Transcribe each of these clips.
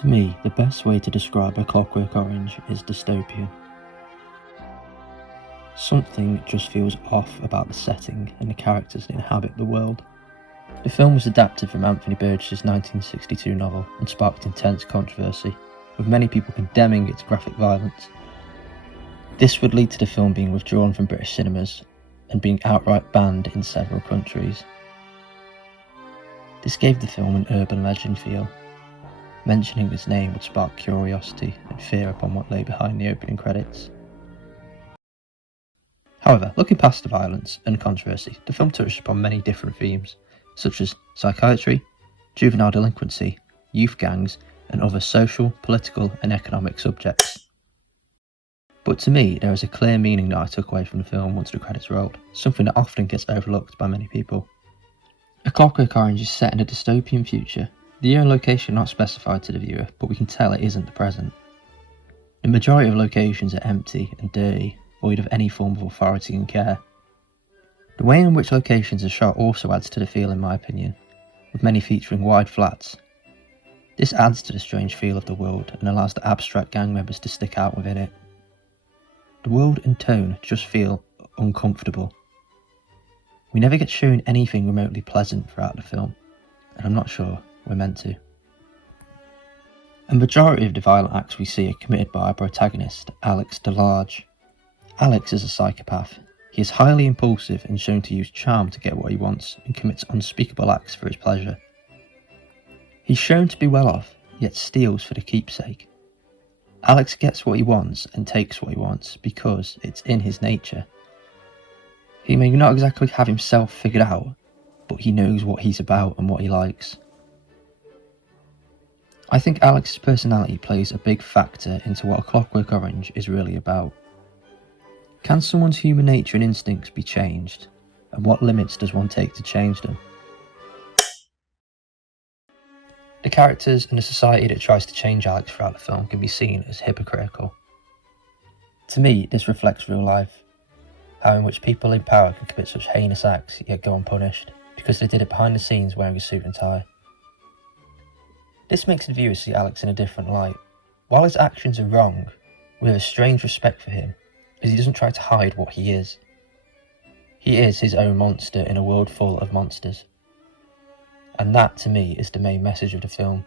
To me, the best way to describe A Clockwork Orange is dystopian. Something just feels off about the setting and the characters that inhabit the world. The film was adapted from Anthony Burgess's 1962 novel and sparked intense controversy, with many people condemning its graphic violence. This would lead to the film being withdrawn from British cinemas and being outright banned in several countries. This gave the film an urban legend feel. Mentioning its name would spark curiosity and fear upon what lay behind the opening credits. However, looking past the violence and controversy, the film touched upon many different themes, such as psychiatry, juvenile delinquency, youth gangs, and other social, political, and economic subjects. But to me, there is a clear meaning that I took away from the film once the credits rolled, something that often gets overlooked by many people. A Clockwork Orange is set in a dystopian future. The year and location are not specified to the viewer, but we can tell it isn't the present. The majority of locations are empty and dirty, void of any form of authority and care. The way in which locations are shot also adds to the feel in my opinion, with many featuring wide flats. This adds to the strange feel of the world and allows the abstract gang members to stick out within it. The world and tone just feel uncomfortable. We never get shown anything remotely pleasant throughout the film, and I'm not sure we're meant to. A majority of the violent acts we see are committed by our protagonist, Alex DeLarge. Alex is a psychopath. He is highly impulsive and shown to use charm to get what he wants and commits unspeakable acts for his pleasure. He's shown to be well off, yet steals for the keepsake. Alex gets what he wants and takes what he wants because it's in his nature. He may not exactly have himself figured out, but he knows what he's about and what he likes. I think Alex's personality plays a big factor into what A Clockwork Orange is really about. Can someone's human nature and instincts be changed, and what limits does one take to change them? The characters and the society that tries to change Alex throughout the film can be seen as hypocritical. To me, this reflects real life, how in which people in power can commit such heinous acts yet go unpunished, because they did it behind the scenes wearing a suit and tie. This makes the viewer see Alex in a different light. While his actions are wrong, we have a strange respect for him, as he doesn't try to hide what he is. He is his own monster in a world full of monsters. And that, to me, is the main message of the film.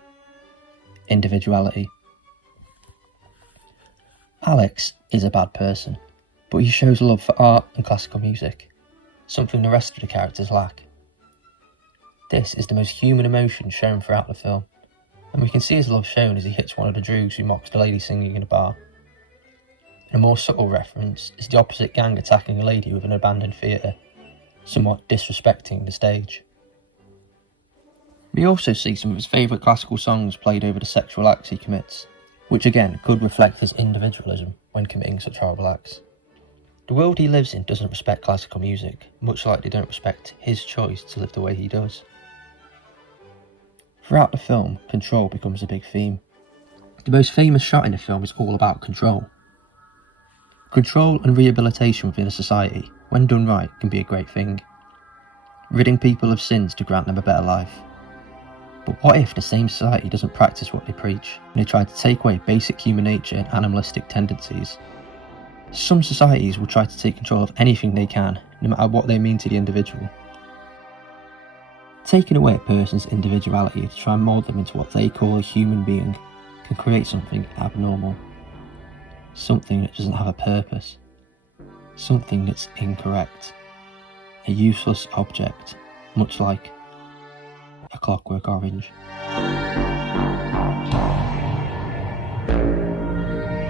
Individuality. Alex is a bad person, but he shows love for art and classical music, something the rest of the characters lack. This is the most human emotion shown throughout the film, and we can see his love shown as he hits one of the droogs who mocks the lady singing in a bar. And a more subtle reference is the opposite gang attacking a lady with an abandoned theatre, somewhat disrespecting the stage. We also see some of his favourite classical songs played over the sexual acts he commits, which again could reflect his individualism when committing such horrible acts. The world he lives in doesn't respect classical music, much like they don't respect his choice to live the way he does. Throughout the film, control becomes a big theme. The most famous shot in the film is all about control. Control and rehabilitation within a society, when done right, can be a great thing, ridding people of sins to grant them a better life. But what if the same society doesn't practice what they preach, and they try to take away basic human nature and animalistic tendencies? Some societies will try to take control of anything they can, no matter what they mean to the individual. Taking away a person's individuality to try and mould them into what they call a human being can create something abnormal. Something that doesn't have a purpose. Something that's incorrect. A useless object, much like A Clockwork Orange.